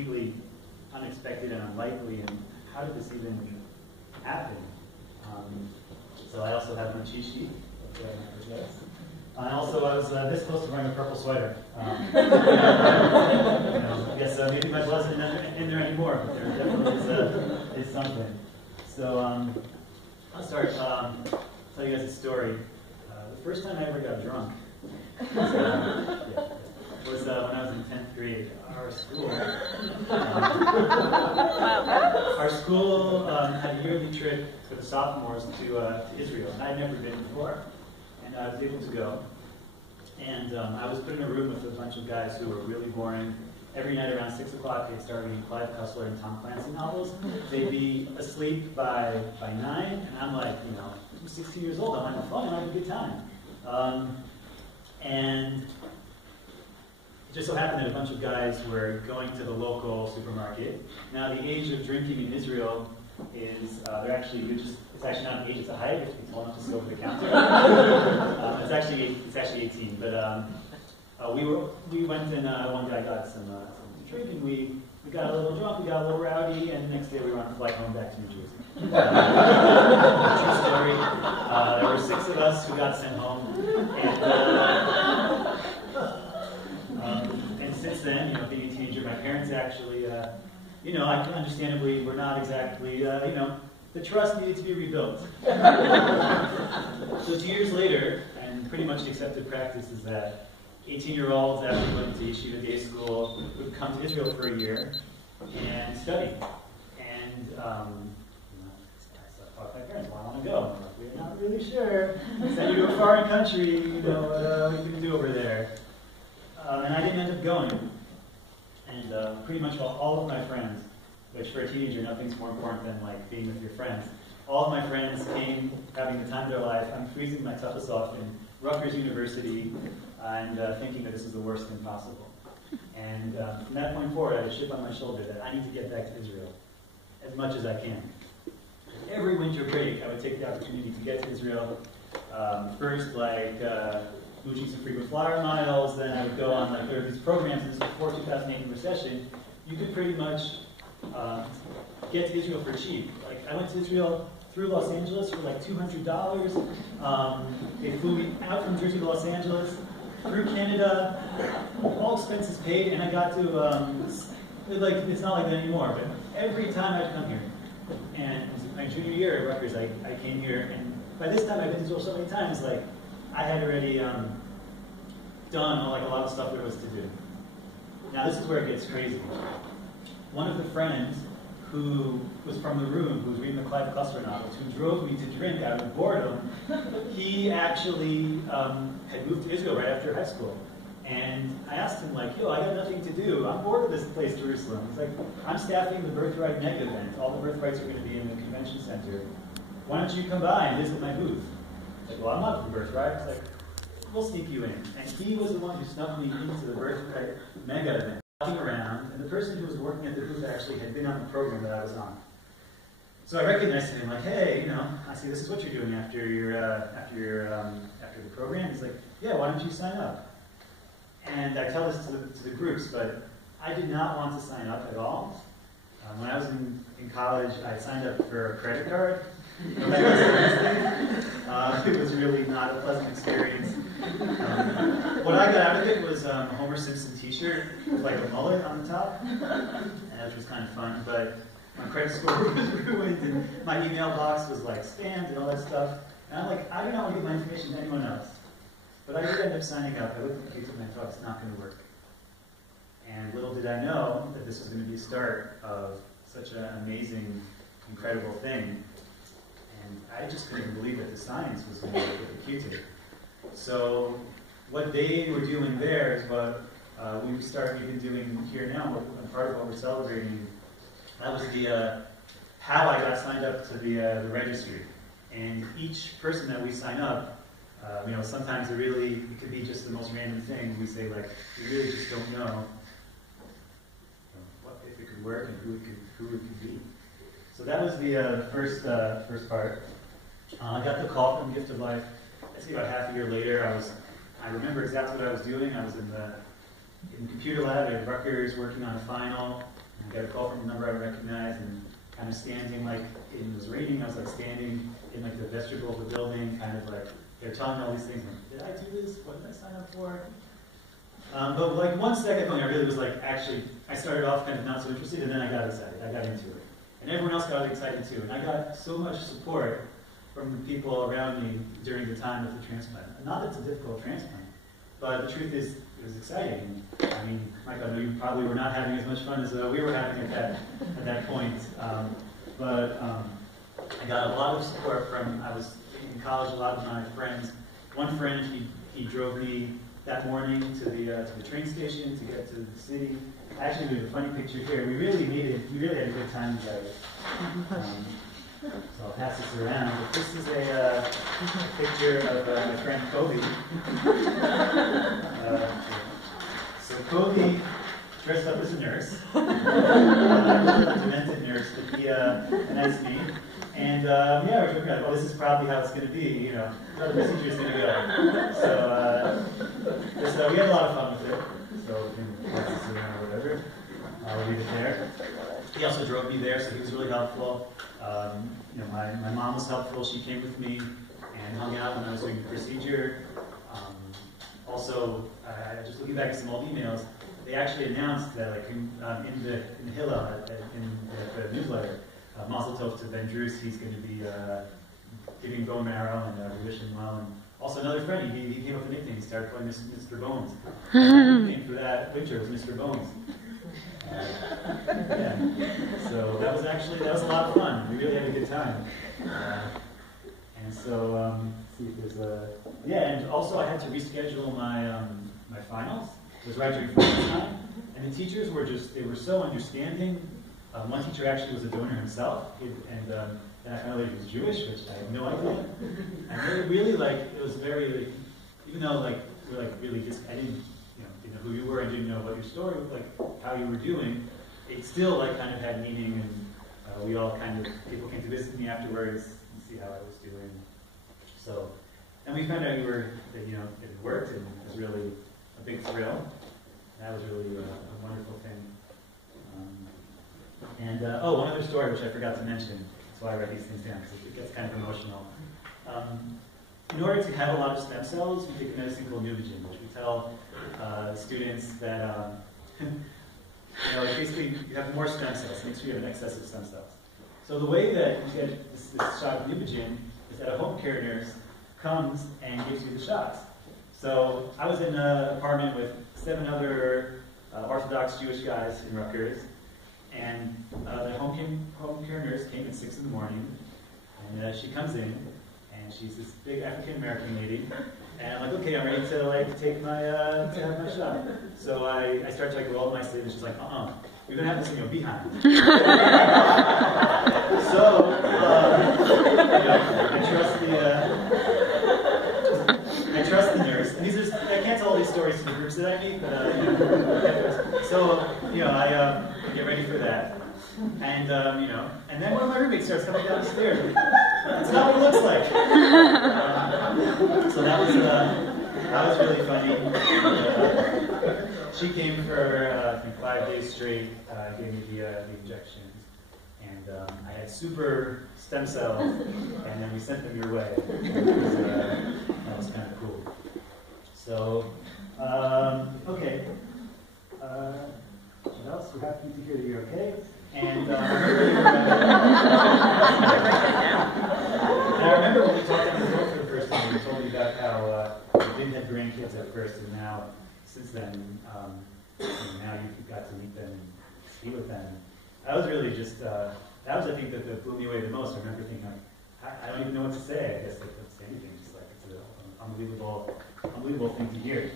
completely unexpected and unlikely, and how did this even happen? So I also have my cheat sheet. And also, I was this close to wearing a purple sweater. I guess maybe my blood's not in there anymore, but there definitely is something. So I'll start. Tell you guys a story. The first time I ever got drunk was when I was in 10th grade. Our school had a yearly trip for the sophomores to Israel, and I'd never been before, and I was able to go. And I was put in a room with a bunch of guys who were really boring. Every night around 6 o'clock, they'd start reading Clive Cussler and Tom Clancy novels. They'd be asleep by 9, and I'm like, I'm 16 years old, I'm having fun, I'm having a good time. And it just so happened that a bunch of guys were going to the local supermarket. Now, the age of drinking in Israel is, it's actually not an age, it's a height. You have to be tall enough to sit over the counter. It's actually 18. But we went and one guy got some drink, and we got a little drunk, we got a little rowdy, and the next day we were on a flight home back to New Jersey. True story. There were 6 of us who got sent home, and since then, being a teenager, my parents actually, understandably, were not exactly, the trust needed to be rebuilt. So 2 years later, and pretty much the accepted practice is that 18-year-olds, after going to yeshiva day school, would come to Israel for a year and study. And I talked to my parents, well, I want to go. I'm like, we're not really sure. Send you to a foreign country, what we can do over there. And I didn't end up going. And pretty much all of my friends, which for a teenager, nothing's more important than being with your friends. All of my friends came having the time of their life. I'm freezing my toughest off in Rutgers University and thinking that this is the worst thing possible. And from that point forward, I had a chip on my shoulder that I need to get back to Israel as much as I can. Every winter break, I would take the opportunity to get to Israel. First, moving some frequent flyer miles, then I would go on, there were these programs, and this was before 2008 recession, you could pretty much get to Israel for cheap. I went to Israel through Los Angeles for $200. They flew me out from Jersey to Los Angeles, through Canada, all expenses paid, and I got to, it's not like that anymore, but every time I'd come here. And my junior year at Rutgers, I came here, and by this time I've been to Israel so many times, I had already done a lot of stuff there was to do. Now this is where it gets crazy. One of the friends who was from the room, who was reading the Clive Cussler novels, who drove me to drink out of boredom, he actually had moved to Israel right after high school. And I asked him, I got nothing to do. I'm bored of this place, Jerusalem. He's like, I'm staffing the Birthright Mega event. All the Birthrights are going to be in the convention center. Why don't you come by and visit my booth? Well, I'm not the Birthright. It's we'll sneak you in. And he was the one who snuck me into the Birthright Mega event, walking around, and the person who was working at the booth actually had been on the program that I was on. So I recognized him, hey, I see this is what you're doing after the program. He's like, yeah, why don't you sign up? And I tell this to the groups, but I did not want to sign up at all. When I was in college, I signed up for a credit card. It was really not a pleasant experience. What I got out of it was a Homer Simpson t-shirt with a mullet on the top, which was kind of fun, but my credit score was ruined, and my email box was spammed and all that stuff. And I'm I do not want to give my information to anyone else. But I did end up signing up. I looked at the computer and I thought, it's not going to work. And little did I know that this was going to be the start of such an amazing, incredible thing. And I just couldn't believe that the science was going to work with the Q-tip. So what they were doing there is what we've been doing here now, and part of what we're celebrating. That was how I got signed up to the registry. And each person that we sign up, sometimes it could be just the most random thing. We say we really just don't know if it could work and who it could be. So that was the first part. I got the call from Gift of Life. I'd say about half a year later. I remember exactly what I was doing. I was in the computer lab at Rutgers working on a final, I got a call from a number I recognized, and kind of standing like, it was raining, I was like standing in like the vestibule of the building, kind of like, they're telling me all these things, like, did I do this? What did I sign up for? But like one second when I really was like, actually, I started off kind of not so interested, and then I got excited, I got into it. And everyone else got excited too, and I got so much support from the people around me during the time of the transplant. Not that it's a difficult transplant, but the truth is, it was exciting. I mean, Mike, I know you probably were not having as much fun as we were having at that point. But I got a lot of support from, I was in college, a lot of my friends. One friend, he drove me that morning to the train station to get to the city. Actually, there's a funny picture here. We really had a good time together. So I'll pass this around. But this is a picture of my friend Kobe. So Kobe dressed up as a nurse, a demented nurse, to be a nice me. And yeah, we're joking about, oh, this is probably how it's going to be, you know, how the procedure is going to go. So we had a lot of fun with it. So we can pass this around or whatever. I'll leave it there. He also drove me there, so he was really helpful. You know, my mom was helpful. She came with me and hung out when I was doing the procedure. Also, just looking back at some old emails, they actually announced that, like in the Hillel, in the newsletter, Mazel Tov to Ben Druce. He's going to be giving bone marrow, and we wish him well. And also another friend, he came up with a nickname. He started calling Mr. Bones. The nickname for that winter was Mr. Bones. Yeah. So that was a lot of fun. We really had a good time. And so, let's see if there's and also I had to reschedule my finals. It was right during finals time, and the teachers they were so understanding. One teacher actually was a donor himself, and I found out he was Jewish, which I had no idea. And they really it was very even though we're really just I didn't know who you were, I didn't know what your story, how you were doing. It still kind of had meaning, and we all people came to visit me afterwards and see how I was doing. So, and we found out that it worked, and it was really a big thrill. That was really a wonderful thing. One other story which I forgot to mention. That's why I write these things down, because it gets kind of emotional. In order to have a lot of stem cells, we take a medicine called Neupogen, which we tell students that basically you have more stem cells. Makes sure you have an excess of stem cells. So the way that you get this shot of Neupogen is that a home care nurse comes and gives you the shots. So I was in an apartment with 7 other Orthodox Jewish guys in Rutgers, and the home care nurse came at 6 in the morning, and she comes in, and she's this big African American lady, and I'm like, okay, I'm ready to take my to have my shot. So I start to roll my sleeve, and she's like, you're gonna have this in your behind. So I trust the nurse, and I can't tell all these stories to the groups that I meet, but I get ready for that, and and then one of my roommates starts coming down the stairs. That's not what it looks like. So that was really funny. She came for I think 5 days straight, gave me the injections, and I had super stem cells, and then we sent them your way. That was kind of cool. So, okay. What else? We're happy to hear that you're okay. And I remember when we talked on the phone for the first time, you told me about how you didn't have grandkids at first, and now, since then, now you've got to meet them and be with them. That was really just, that was, I think, that blew me away the most. I remember thinking, I don't even know what to say. I guess I couldn't say anything. Just it's an unbelievable thing to hear.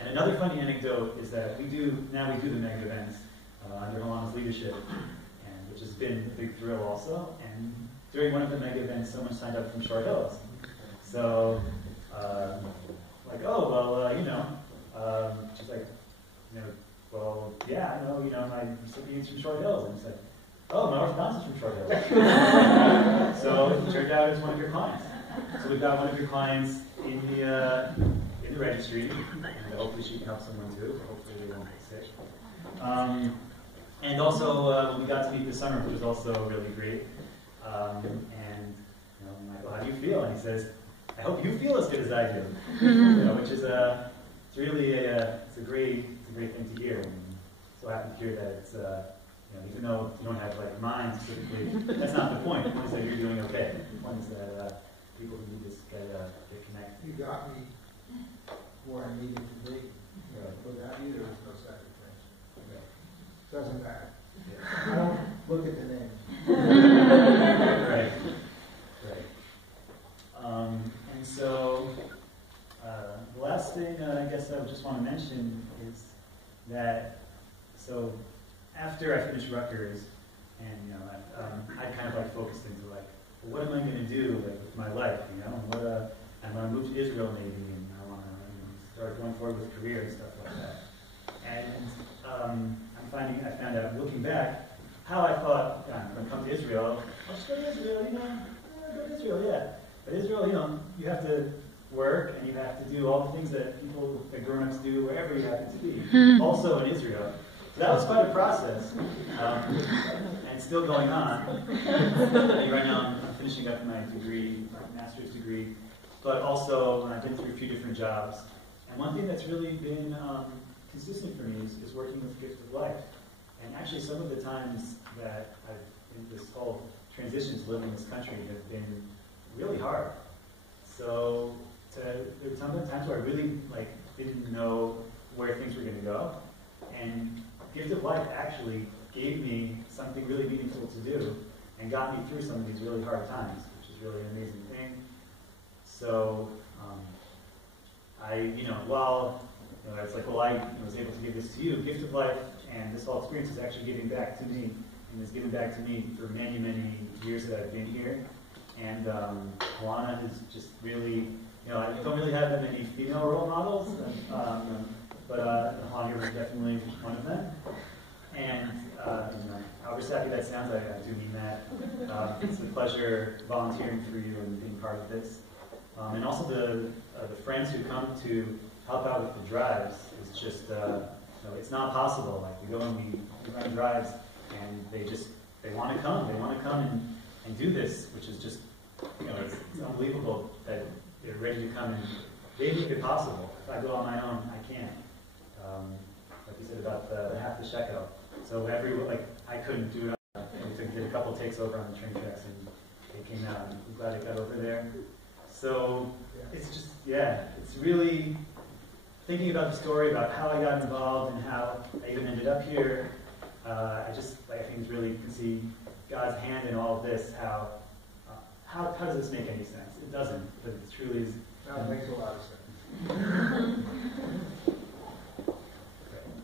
And another funny anecdote is that we do the mega events under Halama's leadership, and which has been a big thrill also. And during one of the mega events, someone signed up from Short Hills. So, she's like, well, yeah, I know, my recipient's from Short Hills. And he's like, oh, my orthodontist is from Short Hills. So it turned out it's one of your clients. So we've got one of your clients in the registry, and hopefully she can help someone too. Hopefully they won't get sick. And also, we got to meet this summer, which was also really great. And Michael, how do you feel? And he says, I hope you feel as good as I do. Which is it's really a great thing to hear. And so happy to hear that it's even though you don't have like mine specifically, that's not the point. The point is that you're doing okay. The point is that people need to get connected. You got me where I needed to be. Without you, there was no second place. Doesn't matter. I don't look at the names. Right. And so the last thing I guess I would just want to mention is that after I finished Rutgers, and I kind of like focused into like, well, what am I going to do with my life? And what I want to move to Israel maybe, and I want to start going forward with career and stuff like that. And I found out looking back how I thought I'm going to come to Israel. I'll just go to Israel, go to Israel, yeah. But Israel, you have to work and you have to do all the things that grown-ups do wherever you happen to be, also in Israel. So that was quite a process, and still going on. Right now I'm finishing up my degree, my master's degree, but also I've been through a few different jobs. And one thing that's really been consistent for me is working with Gift of Life. And actually some of the times that I've in this whole transition to living in this country have been really hard. So there were some times where I really didn't know where things were going to go. And Gift of Life actually gave me something really meaningful to do and got me through some of these really hard times, which is really an amazing thing. So it's like, well, I was able to give this to you. Gift of Life and this whole experience is actually giving back to me, and has given back to me for many, many years that I've been here. And Alana is just really, I don't really have that many female role models, but Alana was definitely one of them. And however sappy that sounds, I do mean that. It's a pleasure volunteering for you and being part of this. And also the friends who come to help out with the drives is just, it's not possible. Like, we go and we run drives, and they want to come. They want to come and do this, which is just, it's unbelievable that they're ready to come and they make it possible. If I go on my own, I can't. Like you said about the half the shekel. So I couldn't do it. We did a couple takes over on the train tracks, and they came out. And I'm glad it got over there. So it's just, it's really thinking about the story, about how I got involved and how I even ended up here. I think it's really, you can see God's hand in all of this. How does this make any sense? It doesn't, but it truly is. No, it makes a lot of sense.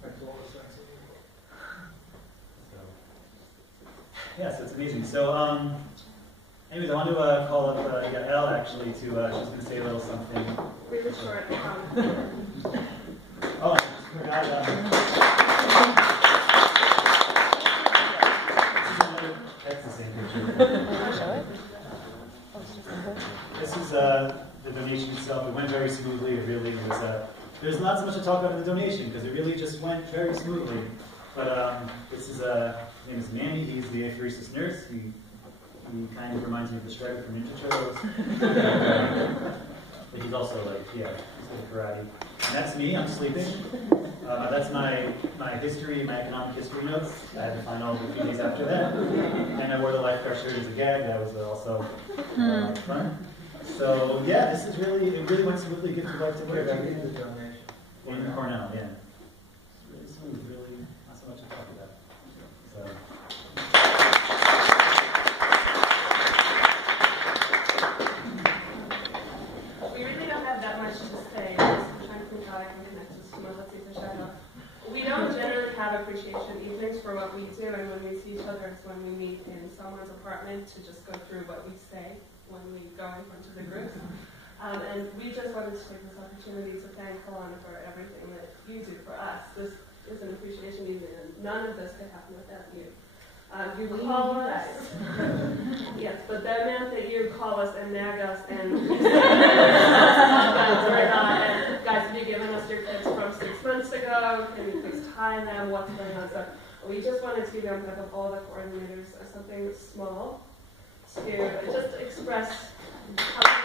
Makes a lot of sense. So it's amazing. So, anyways, I want to call up Yael actually to, she's going to say a little something. Really short. Oh, I just forgot. That's the same picture. This is the donation itself. It went very smoothly. It really was. There's not so much to talk about in the donation because it really just went very smoothly. But this is his name is Manny. He's the apheresis nurse. He kind of reminds me of the Strider from Ninja Turtles. But he's also he's good at karate. And that's me. I'm sleeping. That's my history, my economic history notes. I had to find all the few days after that. And I wore the lifeguard shirt as a gag. That was also fun. So this is it really went smoothly. Gift of Life took care of everything. The donation. In Cornell, It's really smooth. Really, not so much to talk about. So. We really don't have that much to say. I'm trying to think how I can connect this to my Let's See for Shadow. We don't generally have appreciation evenings for what we do, and when we see each other, it's when we meet in someone's apartment to just go through what we say when we go in front of the groups. And we just wanted to take this opportunity to thank Alana for everything that you do for us. This is an appreciation evening, and none of this could happen without you. You call us. Yes, but that meant that you call us and nag us and guys, have you given us your kids from 6 months ago? Can you please tie them? What's going on? So We just wanted to like of all the coordinators, something small to just express how